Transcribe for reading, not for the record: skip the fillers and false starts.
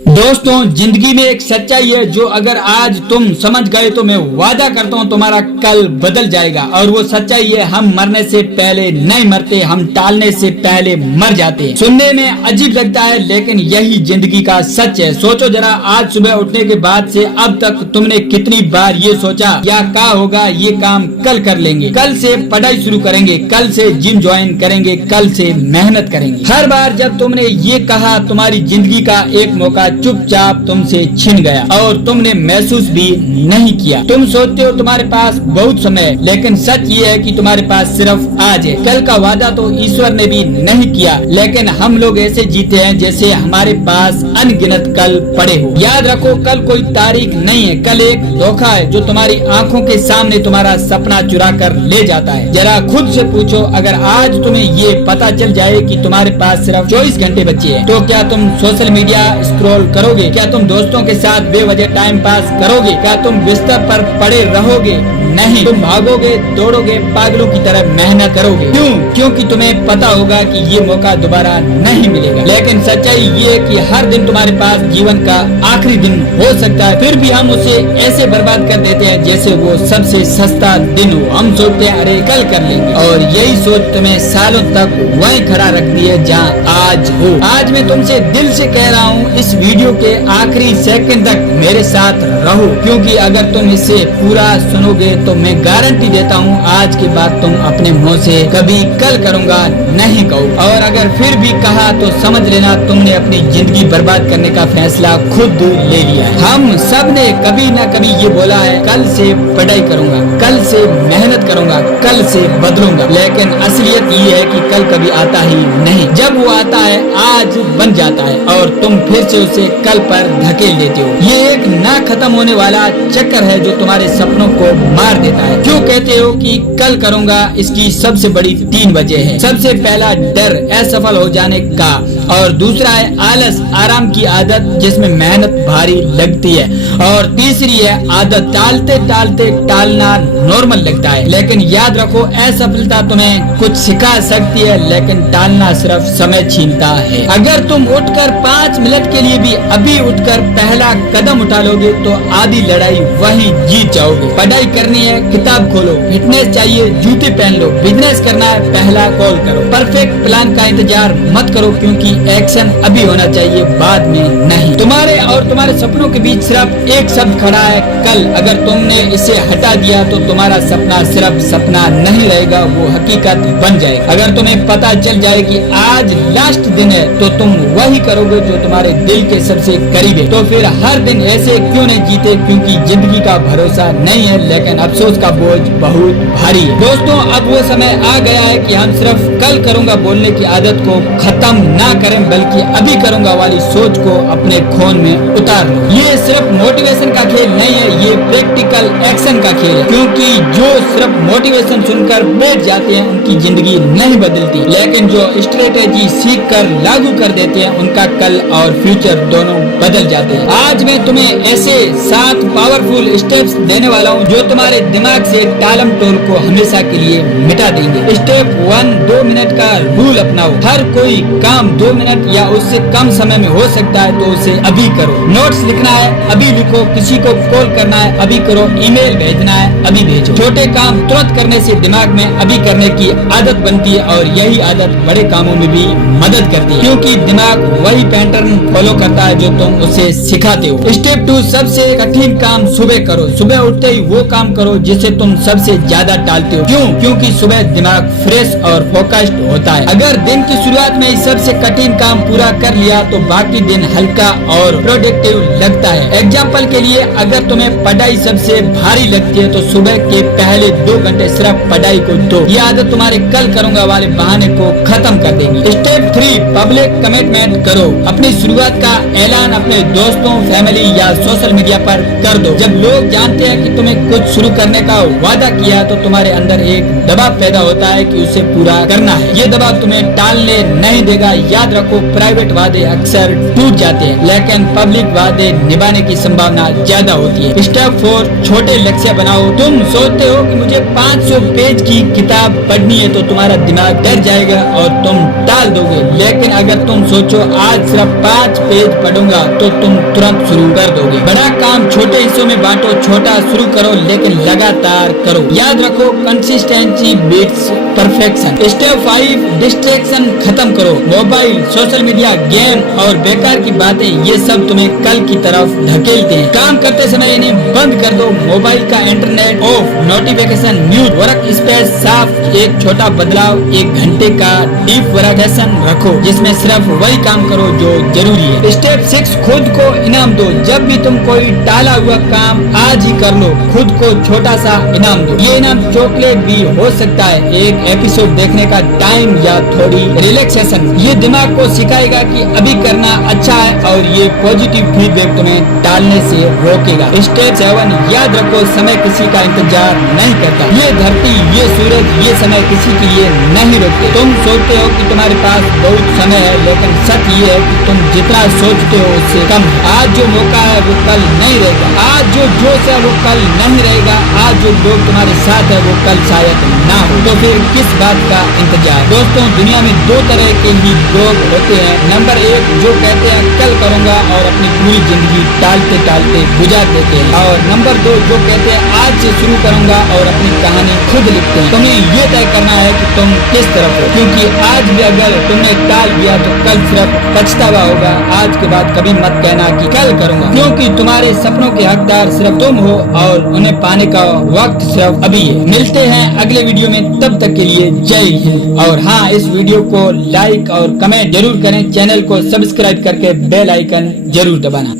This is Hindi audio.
दोस्तों, जिंदगी में एक सच्चाई है जो अगर आज तुम समझ गए तो मैं वादा करता हूँ तुम्हारा कल बदल जाएगा। और वो सच्चाई है, हम मरने से पहले नहीं मरते, हम टालने से पहले मर जाते हैं। सुनने में अजीब लगता है लेकिन यही जिंदगी का सच है। सोचो जरा, आज सुबह उठने के बाद से अब तक तुमने कितनी बार ये सोचा या क्या होगा, ये काम कल कर लेंगे, कल से पढ़ाई शुरू करेंगे, कल से जिम ज्वाइन करेंगे, कल से मेहनत करेंगे। हर बार जब तुमने ये कहा, तुम्हारी जिंदगी का एक मौका चुपचाप तुमसे छिन गया और तुमने महसूस भी नहीं किया। तुम सोचते हो तुम्हारे पास बहुत समय है, लेकिन सच ये है कि तुम्हारे पास सिर्फ आज है। कल का वादा तो ईश्वर ने भी नहीं किया, लेकिन हम लोग ऐसे जीते हैं जैसे हमारे पास अनगिनत कल पड़े हो। याद रखो, कल कोई तारीख नहीं है, कल एक धोखा है जो तुम्हारी आंखों के सामने तुम्हारा सपना चुरा कर ले जाता है। जरा खुद से पूछो, अगर आज तुम्हें ये पता चल जाए कि तुम्हारे पास सिर्फ 24 घंटे बचे हैं, तो क्या तुम सोशल मीडिया स्क्रॉल करोगे? क्या तुम दोस्तों के साथ बेवजह टाइम पास करोगे? क्या तुम बिस्तर पर पड़े रहोगे? नहीं, तुम भागोगे, दौड़ोगे, पागलों की तरह मेहनत करोगे। क्यों? क्योंकि तुम्हें पता होगा कि ये मौका दोबारा नहीं मिलेगा। लेकिन सच्चाई ये है कि हर दिन तुम्हारे पास जीवन का आखिरी दिन हो सकता है, फिर भी हम उसे ऐसे बर्बाद कर देते हैं जैसे वो सबसे सस्ता दिन हो। हम सोचते हैं अरे कल कर लेंगे, और यही सोच तुम्हें सालों तक वहीं खड़ा रखती है जहाँ आज हो। आज मैं तुमसे दिल से कह रहा हूँ, इस वीडियो के आखिरी सेकंड तक मेरे साथ रहो, क्योंकि अगर तुम इसे पूरा सुनोगे तो मैं गारंटी देता हूँ आज के बाद तुम अपने मुंह से कभी कल करूँगा नहीं कहो। और अगर फिर भी कहा तो समझ लेना तुमने अपनी जिंदगी बर्बाद करने का फैसला खुद ले लिया है। हम सब ने कभी न कभी ये बोला है, कल से पढ़ाई करूँगा, कल से मेहनत करूँगा, कल से बदलूंगा, लेकिन असलियत ये है कि कल कभी आता ही नहीं। जब वो आता है आज बन जाता है और तुम फिर से उसे कल पर धकेल देते हो। ये एक ना खत्म होने वाला चक्कर है जो तुम्हारे सपनों को मार देता है। क्यों कहते हो कि कल करूंगा? इसकी सबसे बड़ी 3 वजह है। सबसे पहला, डर असफल हो जाने का, और दूसरा है आलस, आराम की आदत जिसमें मेहनत भारी लगती है, और तीसरी है आदत, टालते टालते टालना नॉर्मल लगता है। लेकिन याद रखो, असफलता तुम्हें कुछ सिखा सकती है, लेकिन टालना सिर्फ समय छीनता है। अगर तुम उठकर 5 मिनट के लिए भी अभी उठकर पहला कदम उठा लोगे तो आधी लड़ाई वहीं जीत जाओगे। पढ़ाई करनी है, किताब खोलो, फिटनेस चाहिए, जूते पहन लो, बिजनेस करना है, पहला कॉल करो। परफेक्ट प्लान का इंतजार मत करो, क्योंकि एक्शन अभी होना चाहिए, बाद में नहीं। तुम्हारे और तुम्हारे सपनों के बीच सिर्फ एक शब्द खड़ा है, कल। अगर तुमने इसे हटा दिया तो तुम्हारा सपना सिर्फ सपना नहीं रहेगा, वो हकीकत बन जाएगा। अगर तुम्हें पता चल जाए कि आज लास्ट दिन है तो तुम वही करोगे जो तुम्हारे दिल के सबसे करीब है। तो फिर हर दिन ऐसे क्यों नहीं जीते? क्योंकि जिंदगी का भरोसा नहीं है, लेकिन अफसोस का बोझ बहुत भारी है। दोस्तों, अब वो समय आ गया है कि हम सिर्फ कल करूंगा बोलने की आदत को खत्म ना करें, बल्कि अभी करूंगा वाली सोच को अपने खून में उतार लो। ये सिर्फ मोटिवेशन का खेल नहीं है, ये प्रैक्टिकल एक्शन का खेल है। क्योंकि जो सिर्फ मोटिवेशन सुनकर बैठ जाते हैं उनकी जिंदगी नहीं बदलती, लेकिन जो स्ट्रेटेजी सीख कर लागू कर देते हैं उनका कल और फ्यूचर दोनों बदल जाते हैं। आज मैं तुम्हें ऐसे 7 पावरफुल स्टेप्स देने वाला हूँ जो तुम्हारे दिमाग से टालम टोल को हमेशा के लिए मिटा देंगे। स्टेप 1, 2 मिनट का रूल अपनाओ। हर कोई काम 2 मिनट या उससे कम समय में हो सकता है, तो उसे अभी करो। नोट्स लिखना है, अभी लिखो। किसी को कॉल करना है, अभी करो। ईमेल भेजना है, अभी भेजो। छोटे काम तुरंत करने से दिमाग में अभी करने की आदत बनती है, और यही आदत बड़े कामों में भी मदद करती है, क्योंकि दिमाग वही पैटर्न फॉलो करता है जो तुम उसे सिखाते हो। स्टेप 2, सबसे कठिन काम सुबह करो। सुबह उठते ही वो काम करो जिसे तुम सबसे ज्यादा टालते हो। क्यों? क्योंकि सुबह दिमाग फ्रेश और फोकस्ड होता है। अगर दिन की शुरुआत में सबसे कठिन काम पूरा कर लिया तो बाकी दिन हल्का और प्रोडक्टिव लगता है। एग्जाम्पल के लिए, अगर तुम्हें पढ़ाई सबसे भारी लगती है तो सुबह के पहले 2 घंटे सिर्फ पढ़ाई को दो। ये आदत तुम्हारे कल करूंगा वाले बहाने को खत्म कर देगी। स्टेप 3, पब्लिक कमिटमेंट करो। अपनी शुरुआत का ऐलान अपने दोस्तों, फैमिली या सोशल मीडिया पर कर दो। जब लोग जानते हैं कि तुम्हें कुछ शुरू करने का वादा किया तो तुम्हारे अंदर एक दबाव पैदा होता है कि उसे पूरा करना है। ये दबाव तुम्हें टालने नहीं देगा। याद याद रखो प्राइवेट वादे अक्सर टूट जाते हैं, लेकिन पब्लिक वादे निभाने की संभावना ज्यादा होती है। स्टेप 4, छोटे लक्ष्य बनाओ। तुम सोचते हो कि मुझे 500 पेज की किताब पढ़नी है तो तुम्हारा दिमाग डर जाएगा और तुम टाल दोगे, लेकिन अगर तुम सोचो आज सिर्फ 5 पेज पढ़ूंगा तो तुम तुरंत शुरू कर दोगे। बड़ा काम छोटे हिस्सों में बांटो, छोटा शुरू करो लेकिन लगातार करो। याद रखो consistency beats perfection. Step 5, distraction खत्म करो। मोबाइल, सोशल मीडिया, गेम और बेकार की बातें ये सब तुम्हें कल की तरफ धकेलते हैं। काम करते समय इन्हें बंद कर दो। मोबाइल का internet of, notification mute, work space साफ। एक छोटा बदलाव, 1 घंटे का डीप वर्केशन रखो जिसमें सिर्फ वही काम करो जो जरूरी है। स्टेप 6, खुद को इनाम दो। जब भी तुम कोई टाला हुआ काम आज ही कर लो, खुद को छोटा सा इनाम दो। ये इनाम चॉकलेट भी हो सकता है, एक एपिसोड देखने का टाइम या थोड़ी रिलैक्सेशन। ये दिमाग को सिखाएगा कि अभी करना अच्छा है और ये पॉजिटिव फीडबैक तुम्हें टालने से रोकेगा। स्टेप 7, याद रखो समय किसी का इंतजार नहीं करता। ये धरती, ये सूरज, ये समय किसी के लिए नहीं रुकते। तुम सोचते हो कि तुम्हारे पास बहुत समय है, लेकिन सच ये है कि तुम जितना सोचते हो उससे कम है। आज जो मौका है वो कल नहीं रहेगा, आज जो जोश है वो कल नहीं रहेगा, आज जो लोग तुम्हारे साथ है वो कल शायद ना हो। तो फिर किस बात का इंतजार। दोस्तों, दुनिया में 2 तरह के ही लोग होते हैं। नंबर 1, जो कहते हैं कल करूंगा और अपनी पूरी जिंदगी टालते टालते गुजार देते हैं, और नंबर 2, जो कहते हैं आज से शुरू करूंगा और अपनी कहानी खुद लिखते हैं। तुम्हें ये तय करना है कि तुम किस तरफ हो, क्योंकि आज भी अगर तुमने टाल दिया तो कल सिर्फ पछतावा होगा। आज के बाद कभी मत कहना कि कल करूंगा, क्योंकि तुम्हारे सपनों के हकदार सिर्फ तुम हो और उन्हें पाने का वक्त सिर्फ अभी है। मिलते हैं अगले वीडियो में, तब तक के लिए जय हिंद। और हाँ, इस वीडियो को लाइक और कमेंट जरूर करें, चैनल को सब्सक्राइब करके बेल आइकन जरूर दबाना।